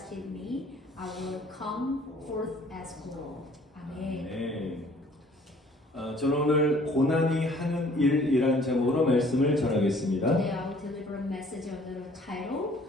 trusted me, I will come forth as gold. 아멘. 네. 저는 오늘 고난이 하는 일이란 제목으로 말씀을 전하겠습니다. Today I will deliver a message under the title,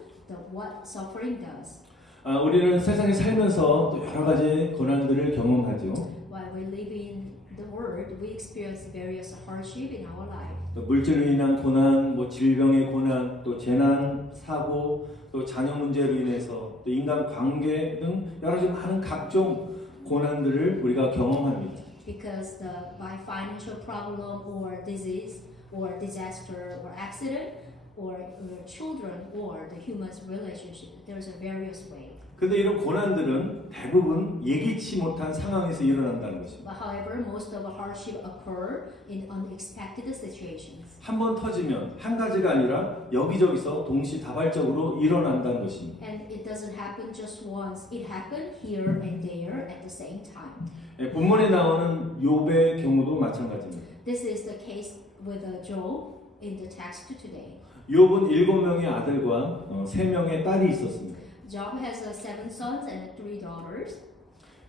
What Suffering Does. 우리는 세상에 살면서 또 여러 가지 고난들을 경험하죠. While we live in the world, we experience various hardship in our life. 또 물질로 인한 고난, 뭐 질병의 고난, 또 재난, 사고, 또 자녀 문제로 인해서 또 인간 관계 등 여러 가지 많은 각종 고난들을 우리가 경험합니다. Because by financial problem or disease or disaster or accident or children or the human's relationship, there's a various way. 근데 이런 고난들은 대부분 예기치 못한 상황에서 일어난다는 것입니다. But however, most of the hardship occur in unexpected situations. 한 번 터지면 한 가지가 아니라 여기저기서 동시다발적으로 일어난다는 것입니다. And it doesn't happen just once. It happened here and there at the same time. 본문에 나오는 욥의 경우도 마찬가지입니다. This is the case with Job in the text today. 욥은 7명의 아들과 3명의 딸이 있었습니다. Job has 7 sons and 3 daughters.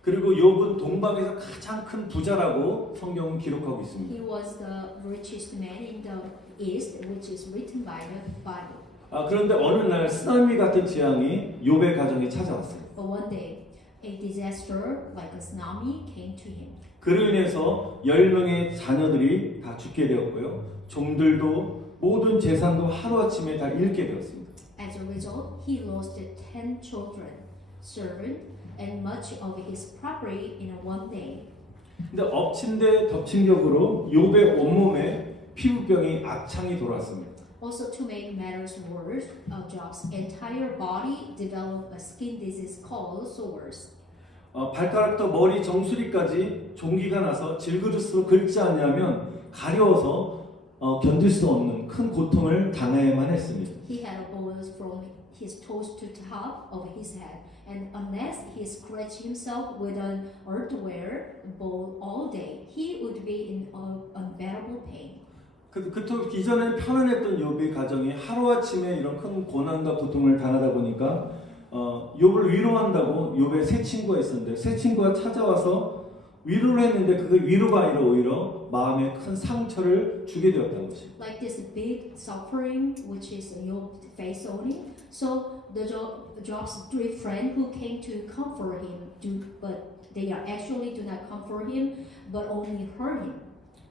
그리고 욥은 동방에서 가장 큰 부자라고 성경은 기록하고 있습니다. He was the richest man in the East, which is written by the Bible. 그런데 어느 날 쓰나미 같은 재앙이 욥의 가정에 찾아왔어요. But one day, a disaster like a tsunami came to him. 그로 인해서 10명의 자녀들이 다 죽게 되었고요. 종들도 모든 재산도 하루아침에 다 잃게 되었습니다. As a result, he lost 10 children, servants, and much of his property in one day. 근데 엎친 데 덮친 격으로 욥의 온몸에 피부병이 악창이 돌았습니다. Also, to make matters worse, Job's entire body developed a skin disease called sores. 발가락부터 머리 정수리까지 종기가 나서 질그릇으로 긁지 않으면 가려워서 견딜 수 없는 큰 고통을 당해야만 했습니다. He had boils from his toes to top of his head, and unless he scratched himself with an earthenware bowl all day, he would be in unbearable pain. 이전에 편안했던 욥의 가정이 하루아침에 이런 큰 고난과 고통을 당하다 보니까 욥을 위로한다고 욥의 새 친구가 있었는데 새 친구가 찾아와서 위로를 했는데 그게 위로가 아니라 오히려 마음에 큰 상처를 주게 되었다는 것입니다. Like this big suffering which is Job face owning, so the Job's 3 friends who came to comfort him but they are actually do not comfort him but only hurt him.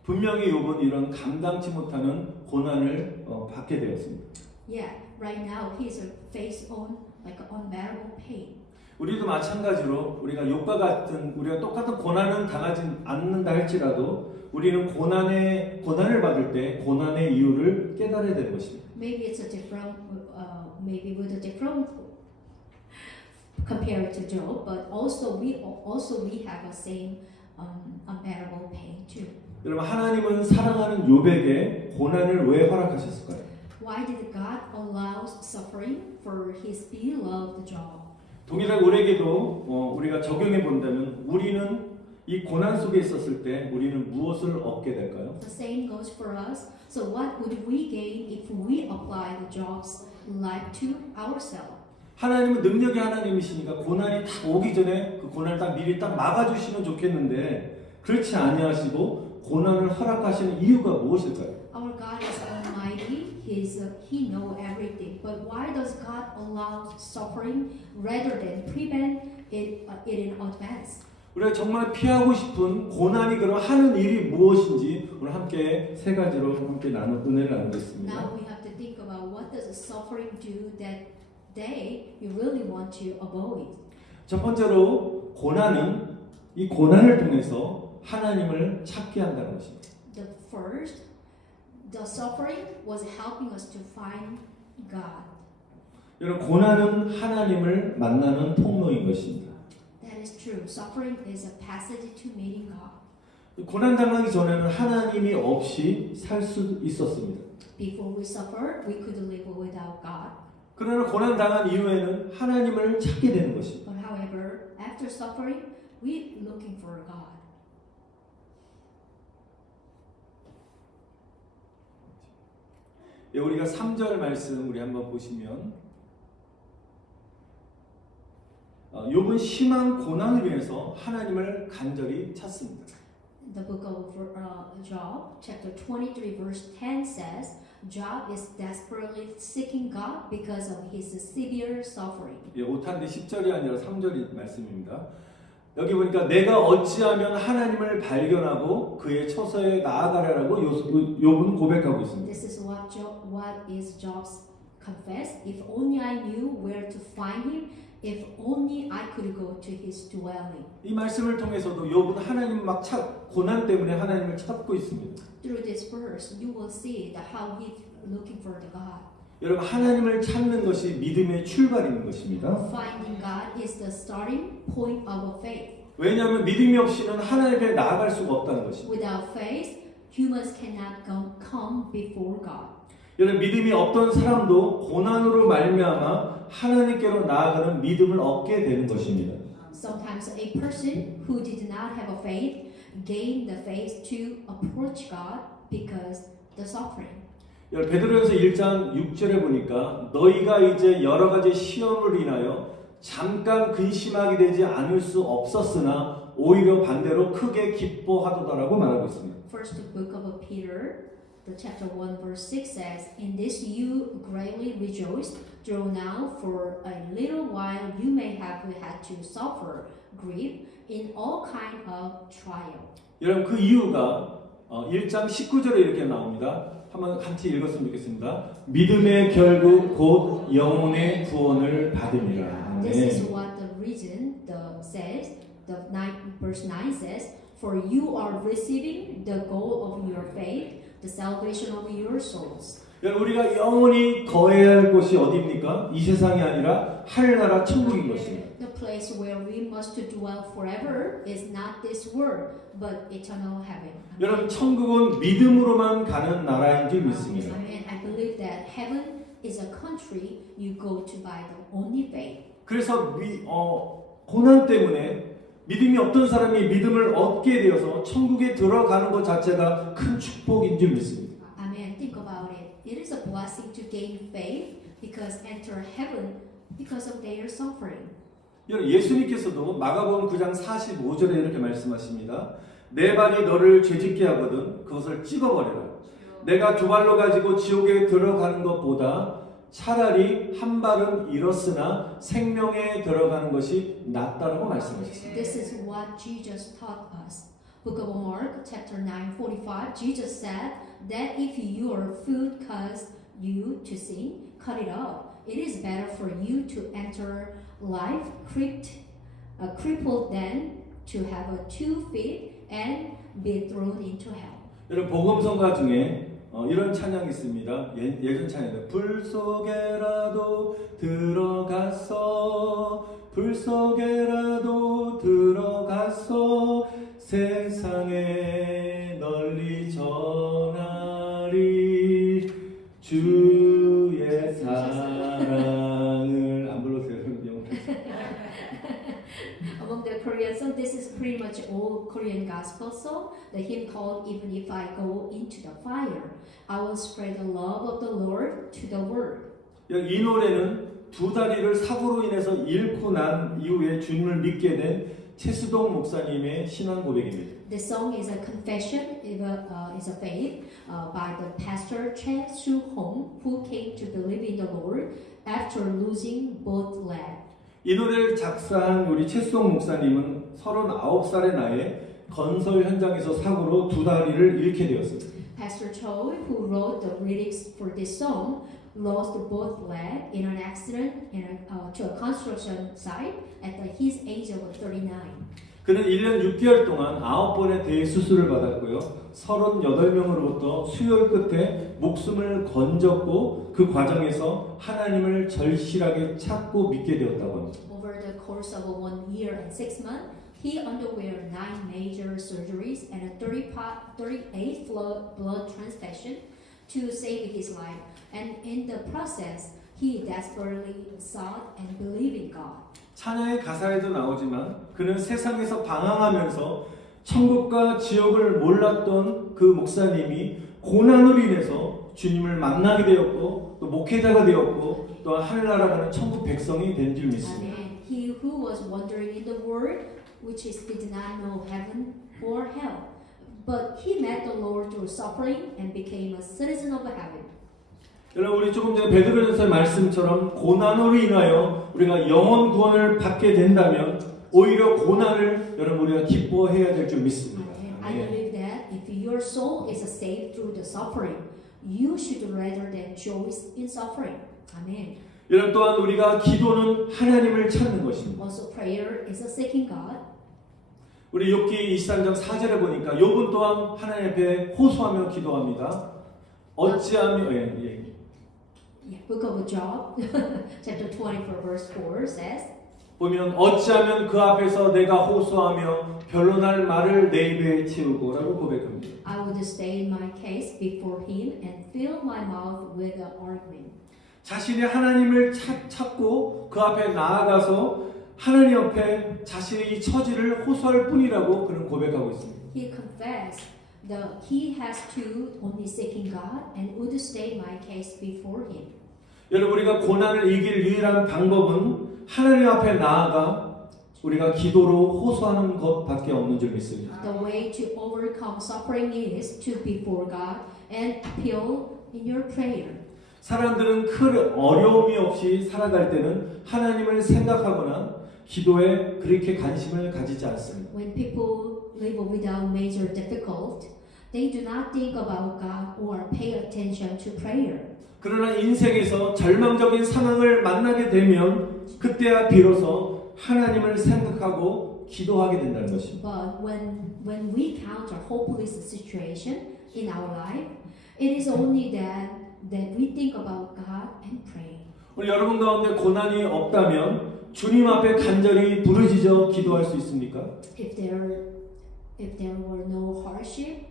분명히 욥은 이런 감당치 못하는 고난을 받게 되었습니다. Yeah, right now he is face on like unbearable pain. 우리도 마찬가지로 우리가 욥과 같은 우리가 똑같은 고난은 당하지 않는다 할지라도 우리는 고난을 받을 때 고난의 이유를 깨달아야 되는 것입니다. Maybe it's a different, maybe with a different compared to Job, but also we have the same unbearable pain too. 여러분 하나님은 사랑하는 욥에게 고난을 왜 허락하셨을까요? Why did God allow suffering for His beloved Job? 동일하게 우리에게도 우리가 적용해 본다면 우리는 이 고난 속에 있었을 때 우리는 무엇을 얻게 될까요? The same goes for us. So what would we gain if we apply the Job's life to ourselves? 하나님은 능력의 하나님이시니까 고난이 딱 오기 전에 그 고난을 딱 미리 딱 막아주시면 좋겠는데 그렇지 아니하시고 고난을 허락하시는 이유가 무엇일까요? Our God is almighty. He knows everything. But why does God allow suffering rather than prevent it in advance? 우리가 정말 피하고 싶은 고난이 그럼 하는 일이 무엇인지 오늘 함께 세 가지로 함께 은혜를 나누겠습니다. Now we have to think about what does suffering do that day you really want to avoid. 첫 번째로 고난은 이 고난을 통해서 하나님을 찾게 한다는 것입니다. The first, the suffering was helping us to find God. 여러분 고난은 하나님을 만나는 통로인 것입니다. That is true. Suffering is a passage to meeting God. 고난 당하기 전에는 하나님이 없이 살 수 있었습니다. Before we suffered, we could live without God. 그러나 고난 당한 이후에는 하나님을 찾게 되는 것입니다. But however, after suffering, we looking for God. 우리가 3절 말씀 우리 한번 보시면 욥은 심한 고난을 위해서 하나님을 간절히 찾습니다. The book of Job, chapter 23, verse 10 says, Job is desperately seeking God because of his severe suffering. 예, 5탄데 10절이 아니라 3절이 말씀입니다. 여기 보니까 내가 어찌하면 하나님을 발견하고 그의 처소에 나아가려라고 욥은 고백하고 있습니다. This is what is Job's confess. If only I knew where to find him. If only I could go to his dwelling. 이 말씀을 통해서도 욥은 하나님 고난 때문에 하나님을 찾고 있습니다. Through this verse, you will see that how he's looking for the God. 여러분 하나님을 찾는 것이 믿음의 출발인 것입니다. Finding God is the starting point of a faith. 왜냐하면 믿음이 없이는 하나님 앞에 나아갈 수가 없다는 것입니다. Without faith, humans cannot come before God. 여러분 믿음이 없던 사람도 고난으로 말미암아 하나님께로 나아가는 믿음을 얻게 되는 것입니다. Sometimes a person who did not have a faith gained the faith to approach God because the suffering. 여러분 베드로전서 1장 6절에 보니까 너희가 이제 여러 가지 시험을 인하여 잠깐 근심하게 되지 않을 수 없었으나 오히려 반대로 크게 기뻐하도다라고 말하고 있습니다. First book of Peter, the chapter 1 verse 6 says, In this you greatly rejoiced, though now for a little while you may have had to suffer grief in all kind of trial. 여러분 그 이유가 1장 19절에 이렇게 나옵니다. 한번 같이 읽었으면 좋겠습니다. 믿음의 결국 곧 영혼의 구원을 받음이라. This is what the reason says. Verse 9 says, For you are receiving the goal of your faith, the salvation of your souls. 우리가 영원히 거해야 할 곳이 어디입니까? 이 세상이 아니라 하늘나라 천국인 것입니다. The place where we must dwell forever is not this world, but eternal heaven. 여러분 천국은 믿음으로만 가는 나라인 줄 믿습니다. Amen. I believe that heaven is a country you go to by the only faith. 그래서 고난 때문에 믿음이 없던 사람이 믿음을 얻게 되어서 천국에 들어가는 것 자체가 큰 축복인 줄 믿습니다. Amen. Think about it. It is a blessing to gain faith because enter heaven because of their suffering. 예수님께서도 마가복음 9장 45절에 이렇게 말씀하십니다. 내 발이 너를 죄짓게 하거든 그것을 찝어버려라. 내가 두 발로 가지고 지옥에 들어가는 것보다 차라리 한 발은 잃었으나 생명에 들어가는 것이 낫다라고 말씀하셨습니다. This is what Jesus taught us. Book of Mark, chapter 9:45. Jesus said that if your foot causes you to sin, cut it off. It is better for you to enter life crippled than to have 2 feet and be thrown into hell. 여러분 복음성가 중에 이런 찬양이 있습니다. 예전 찬양인데 불 속에라도 들어갔어 불 속에라도 들어갔어 세상에 널리 전하리 주의 사랑을 안 불러주세요. Among the Korean songs, this is pretty much all Korean gospel song. The hymn called "Even If I Go Into the Fire, I Will Spread the Love of the Lord to the World." 이 노래는 두 다리를 사고로 인해서 잃고 난 이후에 주님을 믿게 된 최수동 목사님의 신앙 고백입니다. This song is a confession, is a faith by the pastor Choi Soo-hong, who came to believe in the Lord after losing both legs. 이 노래를 작사한 우리 최수동 목사님은 39살의 나이에 건설 현장에서 사고로 두 다리를 잃게 되었습니다. Pastor Choi, who wrote the lyrics for this song, lost both legs in an accident to a construction site at his age of 39. 그는 1년 6개월 동안 9번의 대수술을 받았고요. 38명으로부터 수혈 끝에 목숨을 건졌고 그 과정에서 하나님을 절실하게 찾고 믿게 되었다고 합니다. Over the course of 1 year and 6 months, he underwent 9 major surgeries and a 38 blood transfusion to save his life. And in the process, he desperately sought and believed in God. 찬양의 가사에도 나오지만 그는 세상에서 방황하면서 천국과 지옥을 몰랐던 그 목사님이 고난으로 인해서 주님을 만나게 되었고 또 목회자가 되었고 또 하늘나라 가는 천국 백성이 된 줄 믿습니다. Amen. He who was wandering in the world, which is did not know heaven or hell. But he met the Lord through suffering and became a citizen of heaven. 여러분 우리 조금 전에 베드로전서의 말씀처럼 고난으로 인하여 우리가 영원 구원을 받게 된다면 오히려 고난을 여러분 우리가 기뻐해야 될 줄 믿습니다. I believe that if your soul is saved through the suffering, you should rather than rejoice in suffering. Amen. 여러분 또한 우리가 기도는 하나님을 찾는 것입니다. Also, prayer is a seeking God. 우리 욥기 23장 4절에 보니까 욥은 또한 하나님 앞에 호소하며 기도합니다. 어찌하며 Book of Job, chapter 24, verse 4 says, 보면 어찌하면 그 앞에서 내가 호소하며 변론할 말을 내 입에 채우고라고 고백합니다. I would state my case before him and fill my mouth with the argument. 자신이 하나님을 찾고 그 앞에 나아가서 하나님 앞에 자신의 이 처지를 호소할 뿐이라고 그는 고백하고 있습니다. He confessed that he has to only seeking God and would state my case before him. 여러분 우리가 고난을 이길 유일한 방법은 하나님 앞에 나아가 우리가 기도로 호소하는 것밖에 없는 줄 믿습니다. The way to overcome suffering is to be before God and appeal in your prayer. 사람들은 큰 어려움이 없이 살아갈 때는 하나님을 생각하거나 기도에 그렇게 관심을 가지지 않습니다. When people live without major difficulty, they do not think about God or pay attention to prayer. 그러나 인생에서 절망적인 상황을 만나게 되면 그때야 비로소 하나님을 생각하고 기도하게 된다는 것입니다. But when we encounter hopeless situation in our life, it is only that we think about God and pray. 오늘 여러분 가운데 고난이 없다면 주님 앞에 간절히 부르짖어 기도할 수 있습니까? If there were no hardship,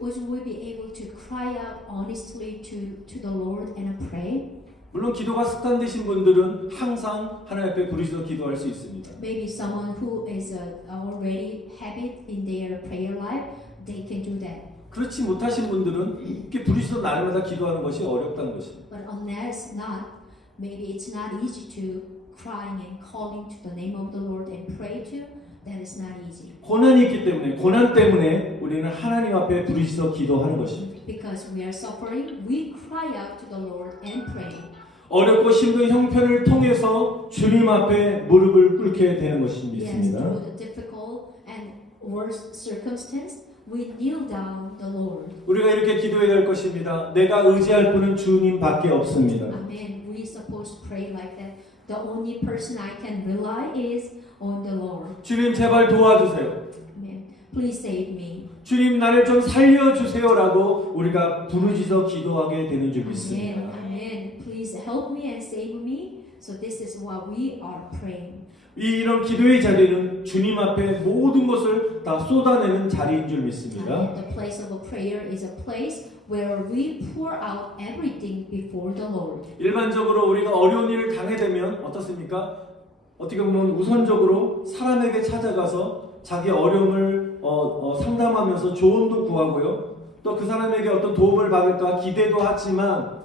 would we be able to cry out honestly to the Lord and pray? 물론 기도가 습관되신 분들은 항상 하나님 앞에 부르짖어 기도할 수 있습니다. Maybe someone who is already habit in their prayer life, they can do that. 그렇지 못하신 분들은 이렇게 부르짖어 날마다 기도하는 것이 어렵다는 것입니다. But unless not, maybe it's not easy to crying and calling to the name of the Lord and pray to. That is not easy. 고난이 있기 때문에 고난 때문에 우리는 하나님 앞에 부르짖어 기도하는 것입니다. Because we are suffering, we cry out to the Lord and pray. 어렵고 힘든 형편을 통해서 주님 앞에 무릎을 꿇게 되는 것이 Yes, 믿습니다. through the difficult and worst circumstance, we kneel down the Lord. 우리가 이렇게 기도해야 될 것입니다. 내가 의지할 분은 주님밖에 없습니다. Amen. We supposed to pray like that. The only person I can rely is on the Lord. 주님 제발 도와주세요. Amen. Please save me. 주님 나를 좀 살려주세요라고 우리가 부르짖어 기도하게 되는 줄 믿습니다. Amen. Amen. Please help me and save me. So this is what we are praying. 이런 기도의 자리는 주님 앞에 모든 것을 다 쏟아내는 자리인 줄 믿습니다. Amen. The place of a prayer is a place where we pour out everything before the Lord. 일반적으로 우리가 어려운 일을 당하게 되면 어떻습니까? 어떻게 보면 우선적으로 사람에게 찾아가서 자기 어려움을 상담하면서 조언도 구하고요. 또 그 사람에게 어떤 도움을 받을까 기대도 하지만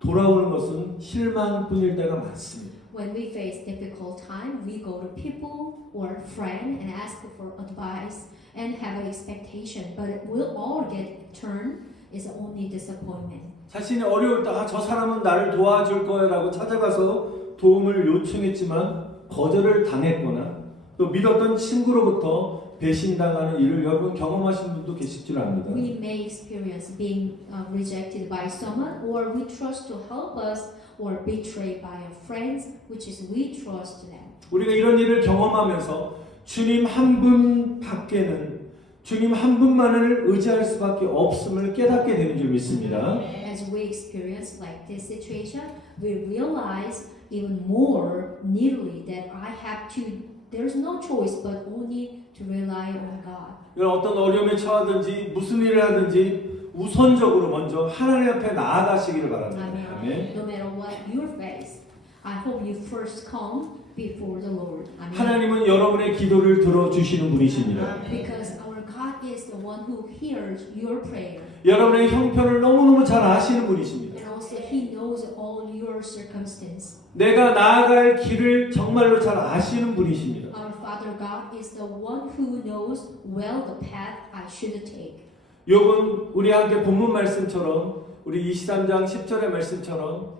돌아오는 것은 실망뿐일 때가 많습니다. When we face difficult time, we go to people or friend and ask for advice and have an expectation, but it will all get turned is only disappointment. 자신이 어려울 때 저 사람은 나를 도와줄 거야라고 찾아가서 도움을 요청했지만 거절을 당했거나 또 믿었던 친구로부터 배신당하는 일을 여러분 경험하신 분도 계실 줄 압니다. We may experience being rejected by someone, or we trust to help us, or betrayed by our friends, which is we trust them. 우리가 이런 일을 경험하면서 주님 한 분밖에는 주님 한 분만을 의지할 수밖에 없음을 깨닫게 되는 줄 믿습니다. As we experience like this situation, we realize even more nearly that I have to. There's no choice but only to rely on God. 여러분 어떤 어려움에 처하든지 무슨 일을 하든지 우선적으로 먼저 하나님 앞에 나아가시기를 바랍니다. 아멘. No matter what you face, I hope you first come before the Lord. Amen. 하나님은 여러분의 기도를 들어주시는 분이십니다. Because our God is the one who hears your prayer. 여러분의 형편을 너무너무 잘 아시는 분이십니다. And also He knows all your circumstances. 내가 나아갈 길을 정말로 잘 아시는 분이십니다. Our Father God is the one who knows well the path I should take. 욥은 우리 함께 본문 말씀처럼 우리 23장 10절의 말씀처럼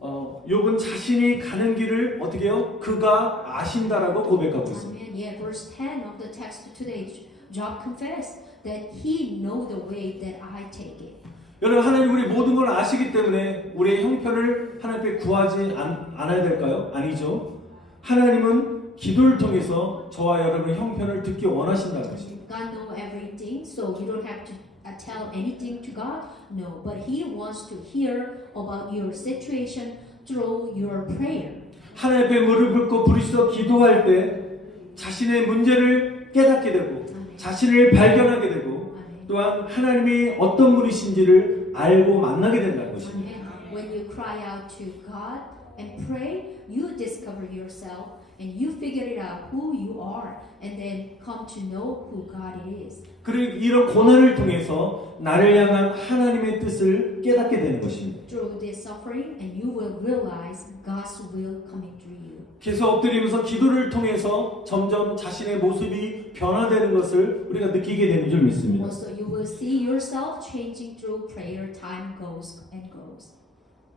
욥은 자신이 가는 길을 어떻게 해요? 그가 아신다라고 고백하고 있습니다. Amen. Yeah, verse 10 of the text today, Job confessed that he know the way that I take it. 여러분 하나님 우리 모든 걸 아시기 때문에 우리의 형편을 하나님께 구하지 않아야 될까요? 아니죠. 하나님은 기도를 통해서 저와 여러분의 형편을 듣기 원하신다는 것입니다. God knows everything, so you don't have to tell anything to God. No, but He wants to hear about your situation through your prayer. 하나님 앞에 무릎을 꿇고 부르짖어 기도할 때 자신의 문제를 깨닫게 되고 Amen. 자신을 발견하게 되고 Amen. 또한 하나님이 어떤 분이신지를 알고 만나게 된다는 것입니다. Amen. When you cry out to God and pray, you discover yourself and you figure it out who you are and then come to know who God is. 그리고 이런 고난을 통해서 나를 향한 하나님의 뜻을 깨닫게 되는 것입니다. Through this suffering, and you will realize God's will coming through you. 계속 엎드리면서 기도를 통해서 점점 자신의 모습이 변화되는 것을 우리가 느끼게 되는 줄 믿습니다. Also, you will see yourself changing through prayer. Time goes and goes.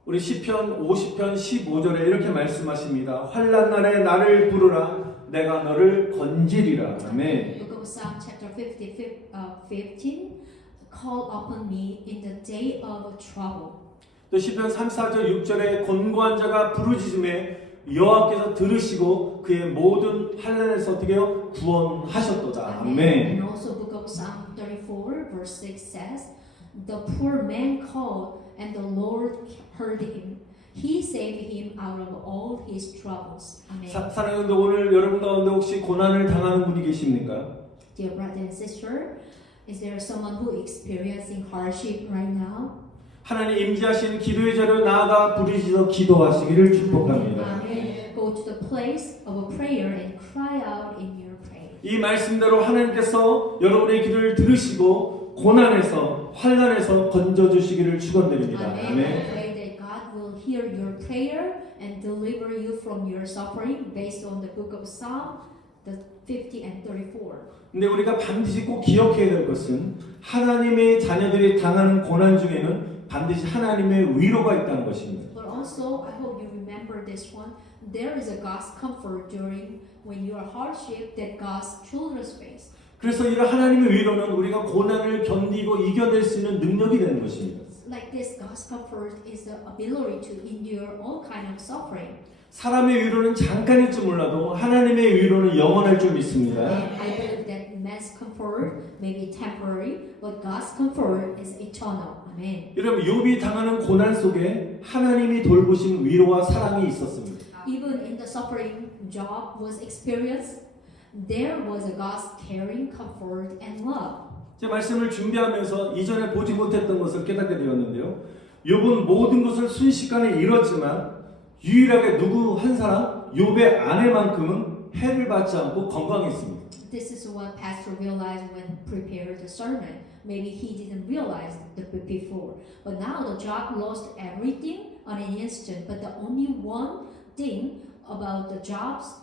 우리 시편 50편 15절에 이렇게 말씀하십니다. 환난 날에 나를 부르라 내가 너를 건지리라. 아멘. Book of Psalm chapter 15, call upon me in the day of trouble. 또 시편 34절 6절에 권고한 자가 부르짖음에 여호와께서 들으시고 그의 모든 환난에서 어떻게 해요? 구원하셨도다. 아멘. And also book of Psalm 34 verse 6 says, the poor man called and the Lord heard him. He saved him out of all his troubles. Amen. 사랑하는 분들 오늘 여러분 가운데 혹시 고난을 당하는 분이 계십니까? Dear brother and sister, is there someone who experiencing hardship right now? 하나님 임재하신 기도의 자리로 나아가 부르짖어 기도하시기를 축복합니다. Amen. Go to the place of a prayer and cry out in your prayer. 이 말씀대로 하나님께서 여러분의 기도를 들으시고 고난에서 환난에서 건져 주시기를 축원드립니다. Amen. I 아멘. pray that God will hear your prayer and deliver you from your suffering based on the book of Psalm, the 50 and 34. 근데 우리가 반드시 꼭 기억해야 될 것은 하나님의 자녀들이 당하는 고난 중에는 반드시 하나님의 위로가 있다는 것입니다. But also, I hope you remember this one. There is a God's comfort during when you are hardship that God's children face. 그래서 이런 하나님의 위로는 우리가 고난을 견디고 이겨낼 수 있는 능력이 되는 것입니다. Like this, God's comfort is the ability to endure all kind of suffering. 사람의 위로는 잠깐일지 몰라도 하나님의 위로는 영원할 줄 믿습니다. And I believe that man's comfort may be temporary, but God's comfort is eternal. Amen. 여러분 욥이 당하는 고난 속에 하나님이 돌보신 위로와 사랑이 있었습니다. Even in the suffering Job was experienced, there was a God's caring comfort and love. 제 말씀을 준비하면서 이전에 보지 못했던 것을 깨닫게 되었는데요. 욥은 모든 것을 순식간에 잃었지만 유일하게 누구 한 사람 욥의 아내만큼은 해를 받지 않고 건강했습니다. This is what Pastor realized when prepared the sermon. Maybe he didn't realize the before, but now the Job lost everything on an instant. But the only one thing about the Job's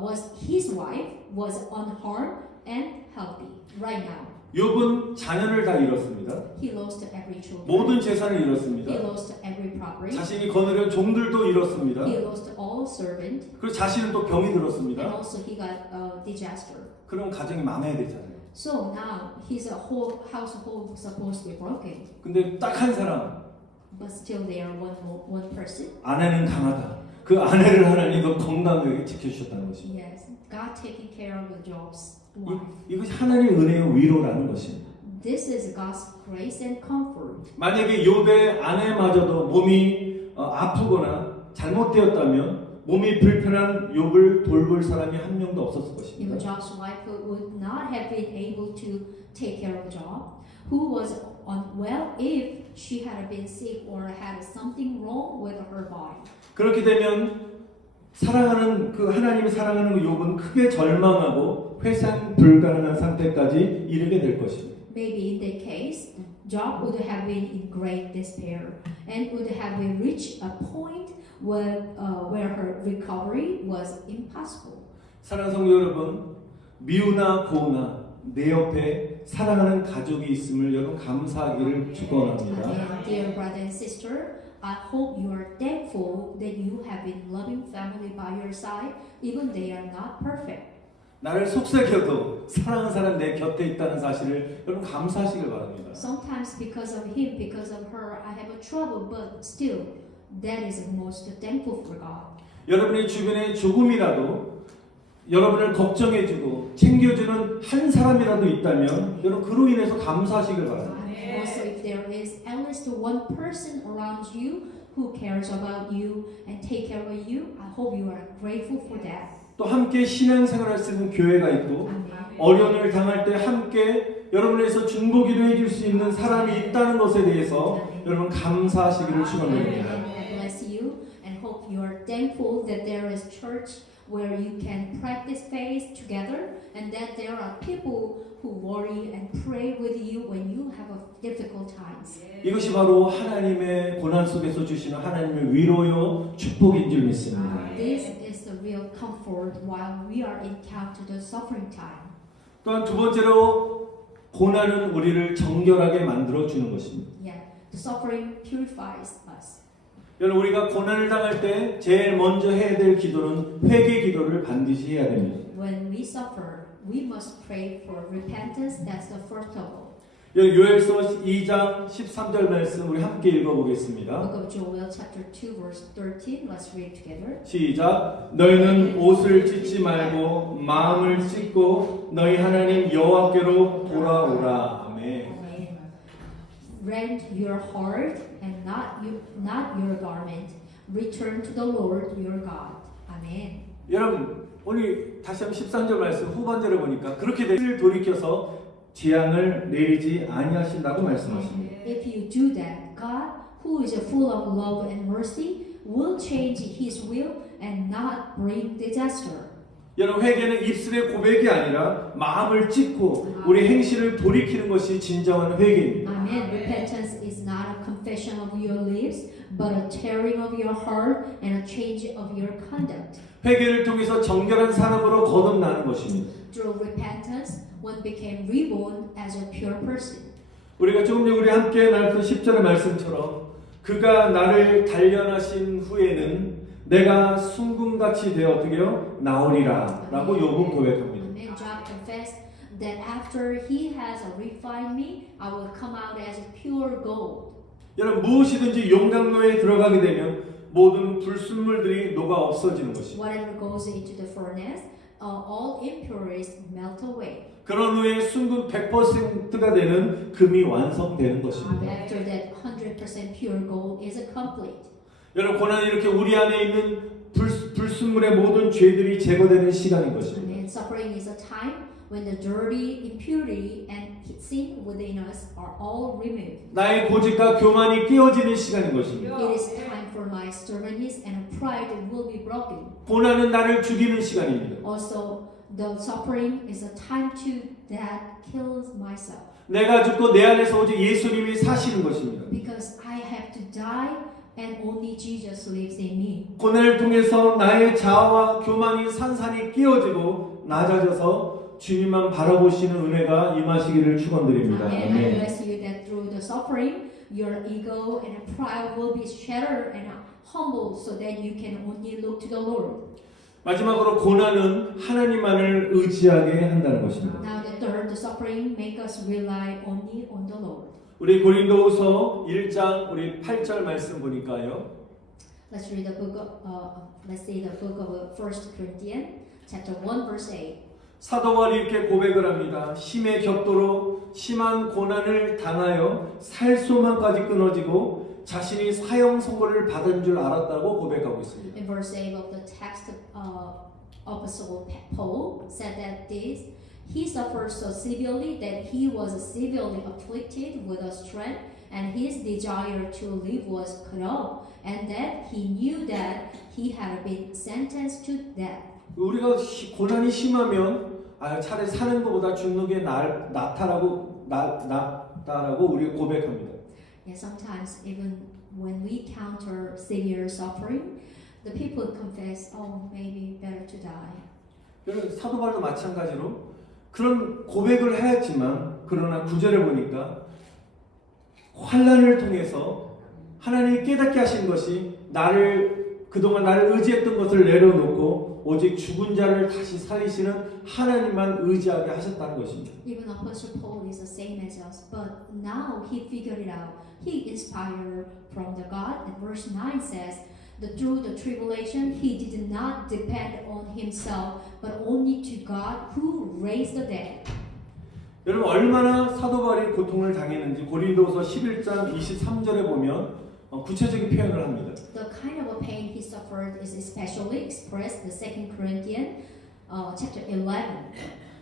was his wife was unharmed and healthy right now. 욥은 자녀를 다 잃었습니다. He lost every children. 모든 재산을 잃었습니다. He lost every property. 자신이 거느린 종들도 잃었습니다. He lost all servant. 그리고 자신은 또 병이 And 들었습니다. also he got disaster. 그럼 가정이 망해야 되잖아요. So now his whole household was supposed to be broken. 근데 딱 한 사람 But still they are one person. 아내는 강하다. 그 아내를 하나님 더 건강하게 지켜주셨다는 것입니다. Yes, God taking care of the Job's wife. 이것이 하나님의 은혜의 위로라는 것입니다. This is God's grace and comfort. 만약에 욥의 아내마저도 몸이 아프거나 잘못되었다면 몸이 불편한 욥을 돌볼 사람이 한 명도 없었을 If 것입니다. Job's wife would not have been able to take care of Job, who was unwell if she had been sick or had something wrong with her body. 그렇게 되면 사랑하는 그 하나님이 사랑하는 그 욥은 크게 절망하고 회상 불가능한 상태까지 이르게 될 것입니다. maybe in that case, Job would have been in great despair and would have reached a point where her recovery was impossible. 사랑하는 성도 여러분, 미우나 고우나 내 옆에 사랑하는 가족이 있음을 여러분 감사하기를 축원합니다. And dear brother and sister, I hope you are thankful that you have been loving family by your side, even they are not perfect. 나를 속삭여도 사랑하는 사람 내 곁에 있다는 사실을 여러분 감사하시길 바랍니다. Sometimes because of him, because of her, I have a trouble, but still, that is most thankful for God. 여러분의 주변에 조금이라도 여러분을 걱정해주고 챙겨주는 한 사람이라도 있다면 여러분 그로 인해서 감사하시길 바랍니다. Also, if there is at least one person around you who cares about you and take care of you, I hope you are grateful for that. 또 함께 신앙생활할 수 있는 교회가 있고 어려움을 당할 때 함께 여러분에서 중보기도 해줄 수 있는 사람이 있다는 것에 대해서 여러분 감사하시기를 축원드립니다. I bless you and hope you are thankful that there is church where you can practice faith together and that there are people who worry and pray with you when you have difficult times. 이것이 바로 하나님의 고난 속에서 주시는 하나님의 위로요 축복인 줄 믿습니다. This is the real comfort while we are encounter the suffering time. 또한 두 번째로 고난은 우리를 정결하게 만들어 주는 것입니다. Yeah, the suffering purifies us. 여러분 우리가 고난을 당할 때 제일 먼저 해야 될 기도는 회개 기도를 반드시 해야 됩니다. When we suffer, we must pray for repentance. That's the first of all. 여기 요엘서 2장 13절 말씀 우리 함께 읽어보겠습니다. Book of Joel, chapter 2, verse 13. Let's read together. 시작. 너희는 옷을 찢지 말고 마음을 찢고 너희 하나님 여호와께로 돌아오라. 아멘. Amen. Rend your heart and not your garment. Return to the Lord your God. Amen. 여러분 오늘 다시 한번 13절 말씀 후반절을 보니까 그렇게 되기를 돌이켜서 재앙을 내리지 아니하신다고 말씀하십니다. If you do that, God, who is full of love and mercy, will change His will and not bring disaster. 여러분 회개는 입술의 고백이 아니라 마음을 찢고 우리 행실을 돌이키는 것이 진정한 회개입니다. Amen. Repentance is not a confession of your lips, but a tearing of your heart and a change of your conduct. 회개를 통해서 정결한 사람으로 거듭나는 것입니다. Through repentance, one became reborn as a pure person. 우리가 조금 전에 우리 함께 나눴던 10절의 말씀처럼 그가 나를 단련하신 후에는 내가 순금같이 되어 어떻게요? 나오리라 라고 욥은 고백합니다. And Job confessed that after he has refined me, I will come out as pure gold. 여러분 무엇이든지 용광로에 들어가게 되면 모든 불순물들이 녹아 없어지는 것입니다. Whatever goes into the furnace, all impurities melt away. 그런 후에 순금 100%가 되는 금이 완성되는 것입니다. After that, 100% pure gold is complete. 여러분 고난은 이렇게 우리 안에 있는 불순물의 모든 죄들이 제거되는 시간인 것입니다. And suffering is a time when the dirty, impurity, and sin within us are all removed. 나의 고집과 교만이 깨어지는 시간인 것입니다. It is time for my stubbornness and pride will be broken. 고난은 나를 죽이는 시간입니다. Also, the suffering is a time that kills myself. 내가 죽고 내 안에서 오직 예수님이 사시는 것입니다. Because I have to die and only Jesus lives in me. 고난을 통해서 나의 자아와 교만이 산산이 깨어지고 낮아져서 주님만 바라보시는 은혜가 임하시기를 축원드립니다. And I 아멘. bless you that through the suffering, your ego and pride will be shattered and humbled so that you can only look to the Lord. 마지막으로 고난은 하나님만을 의지하게 한다는 것입니다. Now the third, the suffering make us rely only on the Lord. 우리 고린도후서 1장 우리 8절 말씀 보니까요. Let's read the book of let's see the book of 1 Corinthians chapter 1 verse 8. 사도 바울이 이렇게 고백을 합니다. 심의 격도로 심한 고난을 당하여 살소망까지 끊어지고 자신이 사형 선고를 받은 줄 알았다고 고백하고 있습니다. In verse 8 of the text, Apostle Paul said that he suffered so severely that he was severely afflicted with a strength, and his desire to live was cut off, and that he knew that he had been sentenced to death. 우리가 고난이 심하면 차라리 사는 것보다 죽는 게 낫다라고 낫다라고 우리가 고백합니다. And sometimes even when we counter severe suffering, the people confess, oh, maybe better to die. 여러분 사도 바울도 마찬가지로 그런 고백을 하였지만 그러나 9절에 보니까 환난을 통해서 하나님이 깨닫게 하신 것이 그동안 나를 의지했던 것을 내려놓고 오직 죽은 자를 다시 살리시는 하나님만 의지하게 하셨다는 것입니다. Even Apostle Paul is the same as us, but now he figured it out. He inspired from the God. And verse 9 says, that through the tribulation he did not depend on himself, but only to God who raised the dead. 여러분 얼마나 사도 바울이 고통을 당했는지 고린도서 11장 23절에 보면 구체적인 표현을 합니다. The kind of pain he suffered is especially expressed in 2 Corinthians chapter 11.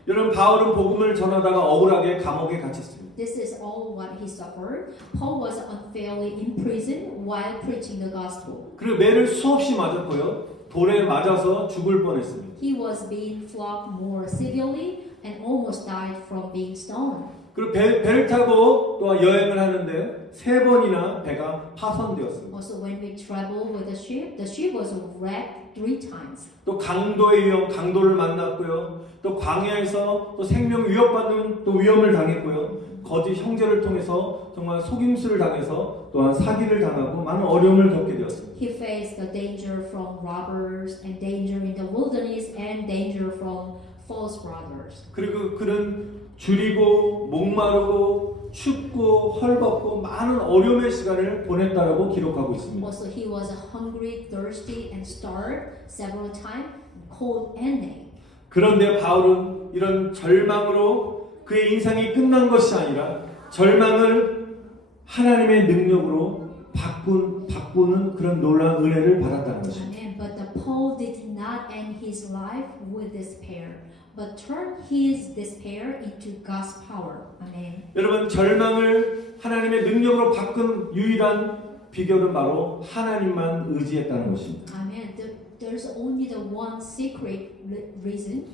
여러분 바울은 복음을 전하다가 억울하게 감옥에 갇혔습니다. This is all what he suffered. Paul was unfairly imprisoned while preaching the gospel. 그리고 매를 수없이 맞았고요. 돌에 맞아서 죽을 뻔했습니다. He was being flogged more severely and almost died from being stoned. 그리고 배를 타고 또 여행을 하는데 3번이나 배가 파손되었습니다. Also, when we traveled with the ship was wrecked 3 times. 또 강도의 위험, 강도를 만났고요. 또 광야에서 또 생명 위협받는 또 위험을 당했고요. 거짓 형제를 통해서 정말 속임수를 당해서 또한 사기를 당하고 많은 어려움을 겪게 되었습니다. He faced the danger from robbers and danger in the wilderness and danger from false brothers. 그리고 그는 줄이고 목마르고 춥고 헐벗고 많은 어려움의 시간을 보냈다라고 기록하고 있습니다. Also, he was hungry, thirsty, and starved several times, cold and naked. 그런데 바울은 이런 절망으로 그의 인생이 끝난 것이 아니라 절망을 하나님의 능력으로 바꾸는 그런 놀라운 은혜를 받았다는 것입니다. Amen. But the Paul did not end his life with despair, but turned his despair into God's power. Amen. 여러분 절망을 하나님의 능력으로 바꾼 유일한 비결은 바로 하나님만 의지했다는 것입니다. Amen. There's only the one secret reason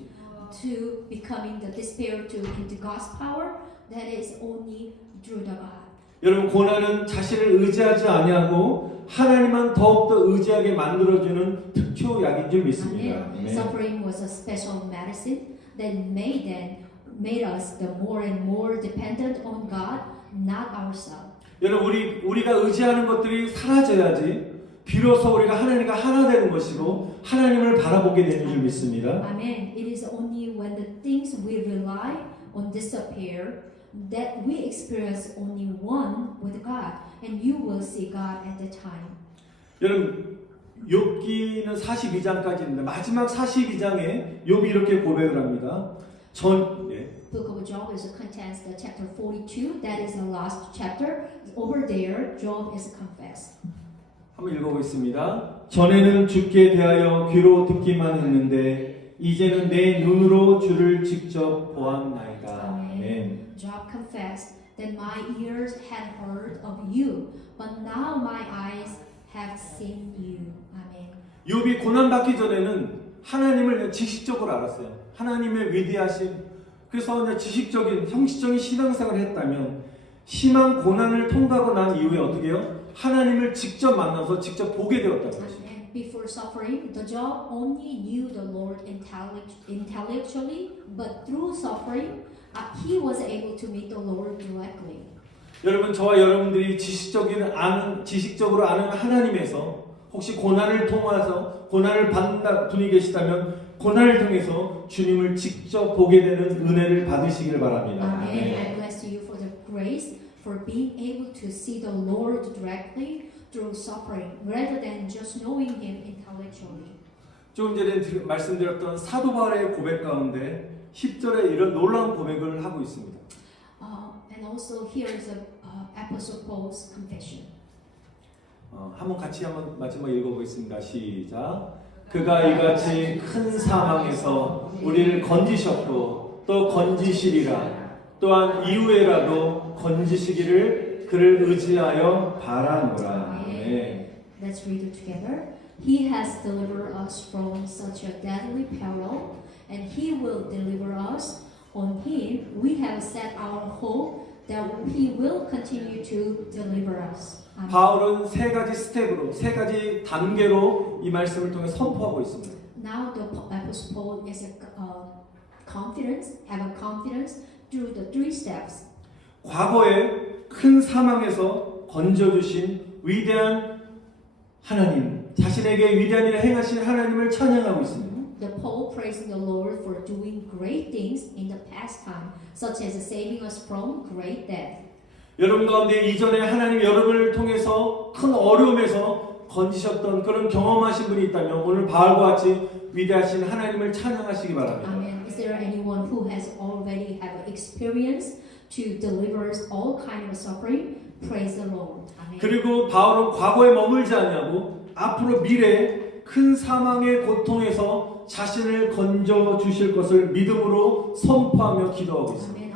to becoming the despair to into God's power. That is only through the God. 여러분 고난은 자신을 의지하지 아니하고 하나님만 더욱더 의지하게 만들어주는 특효약인 줄 믿습니다. Amen. Suffering was a special medicine that made us the more and more dependent on God, not ourselves. 여러분 우리가 의지하는 것들이 사라져야지 비로소 우리가 하나님과 하나 되는 것이고 하나님을 바라보게 되는 줄 믿습니다. Amen. It is only when the things we rely on disappear that we experience only one with God, and you will see God at the time. 여러분 욥기는 42장까지 있는데 마지막 42장에 욥이 이렇게 고백을 합니다. Book of Job is contains the chapter 42. That is the last chapter. Over there, Job is confessed. 한번 읽어보겠습니다. 전에는 주께 대하여 귀로 듣기만 했는데 이제는 내 눈으로 주를 직접 보았나이다. 아멘. Job confessed that my ears had heard of you, but now my eyes have seen you. 아멘. 욥이 고난 받기 전에는 하나님을 지식적으로 알았어요. 하나님의 위대하심. 그래서 그냥 지식적인 형식적인 신앙생활을 했다면 심한 고난을 통과하고 난 이후에 어떻게 해요? 하나님을 직접 만나서 직접 보게 되었다는 것입니다. Before suffering, the Job only knew the Lord intellectually, but through suffering, he was able to meet the Lord directly. 여러분 저와 여러분들이 지식적으로 아는 하나님에서 혹시 고난을 통해서 고난을 받는 분이 계시다면 고난을 통해서 주님을 직접 보게 되는 은혜를 받으시길 바랍니다. Amen. I bless you for the grace for being able to see the Lord directly through suffering, rather than just knowing Him intellectually. 조금 전에 말씀드렸던 사도 바울의 고백 가운데 10절에 이런 놀라운 고백을 하고 있습니다. And also here is Apostle Paul's confession. 한번 같이 한번 마지막 읽어보겠습니다. 시작. 그가 이같이 큰 사망에서 우리를 건지셨고 또 건지시리라. 또한 이후에라도 건지시기를 그를 의지하여 바라노라. 네. Let's read it together. He has delivered us from such a deadly peril, and He will deliver us on Him, we have set our hope that He will continue to deliver us. Amen. 바울은 세 가지 스텝으로, 세 가지 단계로 이 말씀을 통해 선포하고 있습니다. Now the Apostle Paul is have a confidence through the three steps. 과거에 큰 사망에서 건져주신 위대한 하나님, 자신에게 위대한 일을 행하신 하나님을 찬양하고 있습니다. The Paul praising the Lord for doing great things in the past time, such as saving us from great death. 여러분 가운데 이전에 하나님 여러분을 통해서 큰 어려움에서 건지셨던 그런 경험하신 분이 있다면 오늘 바울과 같이 위대하신 하나님을 찬양하시기 바랍니다. Amen. Is there anyone who has already have experience to deliver us all kind of suffering? Praise the Lord. Amen. 그리고 바울은 과거에 머물지 않냐고 앞으로 미래에 큰 사망의 고통에서 자신을 건져 주실 것을 믿음으로 선포하며 기도하고 있습니다. Amen.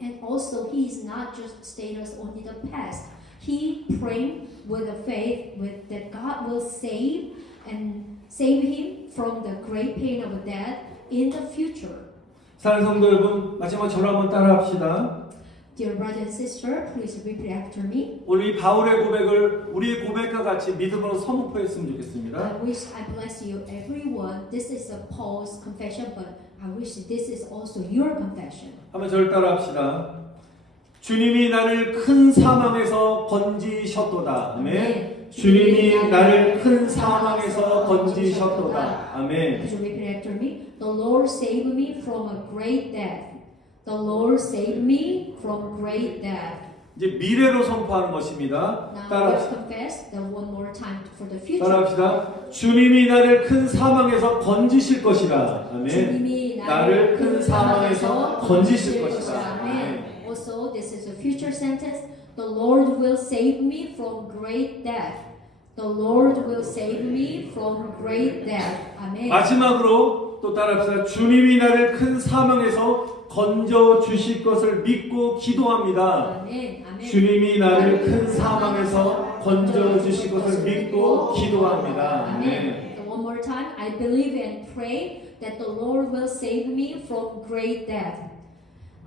And also he is not just status only the past. He prayed with a faith with that God will save him from the great pain of death in the future. 사랑하는 성도 여러분, 마지막 저를 한번 따라합시다. Dear brother and sister, please repeat after me. 오늘 이 바울의 고백을 우리의 고백과 같이 믿음으로 선포했으면 좋겠습니다. I wish I bless you everyone. This is a Paul's confession, but I wish this is also your confession. 한번 저를 따라합시다. 주님이 나를 큰 사망에서 건지셨도다. 아멘. 주님이 나를 큰 사망에서 건지셨도다. 아멘. Could you repeat after me? The Lord saved me from a great death. The Lord saved me from great death. 이제 미래로 선포하는 것입니다. Now let's 따라합시다. confess that one more time for the future. 따라합시다. 주님이 나를 큰 사망에서 건지실 것이라. 아멘. 주님이 나를 큰 사망에서 건지실 것이다. 아멘. Also, this is a future sentence. The Lord will save me from great death. The Lord will save me from great death. 아멘. 마지막으로 또 따라합시다. 주님이 나를 큰 사망에서 건져 주실 것을 믿고 기도합니다. 아멘. 아멘. 주님이 나를 큰 사망에서 건져 주실 것을 믿고 기도합니다. 아멘. So one more time. I believe and pray that the Lord will save me from great death.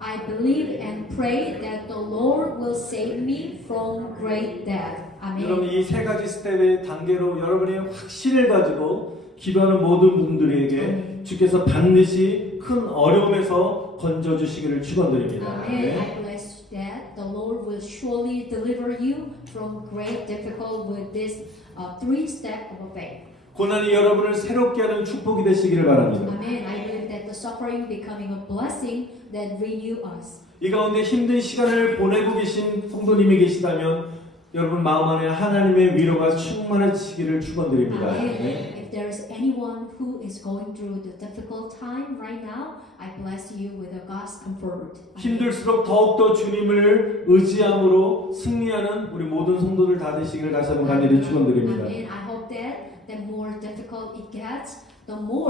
I believe and pray that the Lord will save me from great death. 여러분 아멘. 이 세 가지 스텝의 단계로 여러분의 확신을 가지고 기도하는 모든 분들에게 주께서 반드시 큰 어려움에서 건져 주시기를 축원드립니다. Amen. I bless that the Lord will surely deliver you from great difficult with this three step of faith. 고난이 여러분을 새롭게 하는 축복이 되시기를 바랍니다. Amen. I believe that the suffering becoming a blessing that renew us. 이 가운데 힘든 시간을 보내고 계신 성도님이 계시다면 여러분 마음 안에 하나님의 위로가 충만하시기를 축원드립니다. Amen. If there is anyone who is going through the difficult time right now, I bless you with a God's comfort. 힘들수록 더욱더 주님을 의지함으로 승리하는 우리 모든 성도들 다 되시기를 다시 한번 간절히 축원드립니다. Amen. I hope that the more difficult it gets, the more